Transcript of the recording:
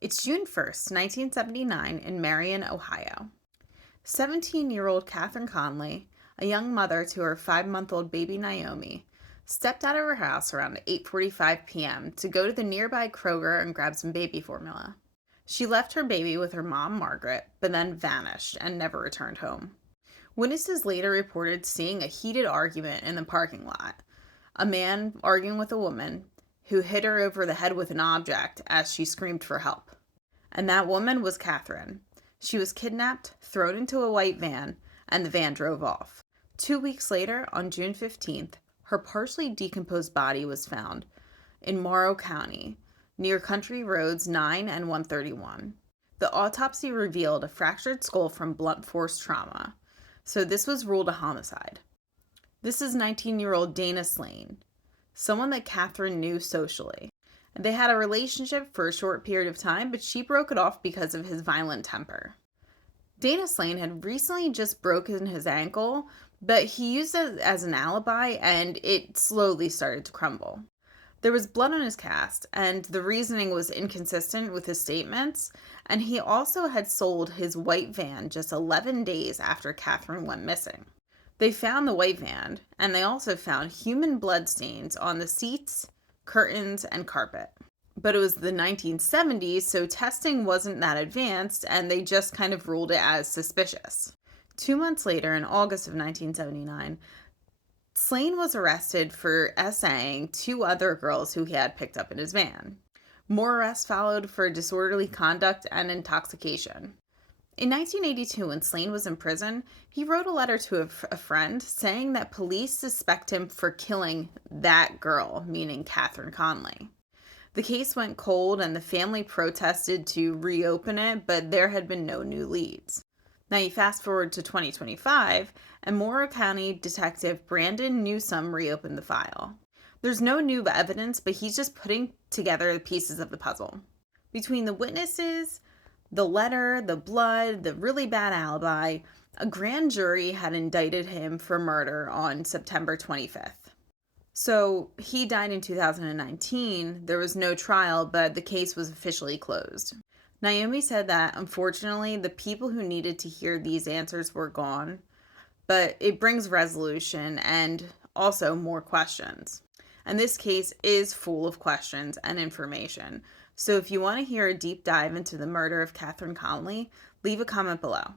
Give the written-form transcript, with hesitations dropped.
It's June 1st, 1979, in Marion, Ohio. 17-year-old Catherine Conley, a young mother to her 5-month-old baby Naomi, stepped out of her house around 8:45 p.m. to go to the nearby Kroger and grab some baby formula. She left her baby with her mom, Margaret, but then vanished and never returned home. Witnesses later reported seeing a heated argument in the parking lot, a man arguing with a woman who hit her over the head with an object as she screamed for help. And that woman was Catherine. She was kidnapped, thrown into a white van, and the van drove off. 2 weeks later, on June 15th, her partially decomposed body was found in Morrow County, near Country Roads 9 and 131. The autopsy revealed a fractured skull from blunt force trauma, so this was ruled a homicide. This is 19-year-old Dana Slane, someone that Catherine knew socially. They had a relationship for a short period of time, but she broke it off because of his violent temper. Dana Slane had recently just broken his ankle, but he used it as an alibi, and it slowly started to crumble. There was blood on his cast, and the reasoning was inconsistent with his statements, and he also had sold his white van just 11 days after Catherine went missing. They found the white van, and they also found human blood stains on the seats, curtains, and carpet. But it was the 1970s, so testing wasn't that advanced, and they just kind of ruled it as suspicious. 2 months later, in August of 1979, Slane was arrested for essaying 2 other girls who he had picked up in his van. More arrests followed for disorderly conduct and intoxication. In 1982, when Slane was in prison, he wrote a letter to a friend saying that police suspect him for killing that girl, meaning Catherine Conley. The case went cold and the family protested to reopen it, but there had been no new leads. Now you fast forward to 2025, and Morrow County Detective Brandon Newsome reopened the file. There's no new evidence, but he's just putting together the pieces of the puzzle. Between the witnesses, the letter, the blood, the really bad alibi, a grand jury had indicted him for murder on September 25th. So he died in 2019. There was no trial, but the case was officially closed. Naomi said that, unfortunately, the people who needed to hear these answers were gone, but it brings resolution and also more questions. And this case is full of questions and information. So if you want to hear a deep dive into the murder of Catherine Conley, leave a comment below.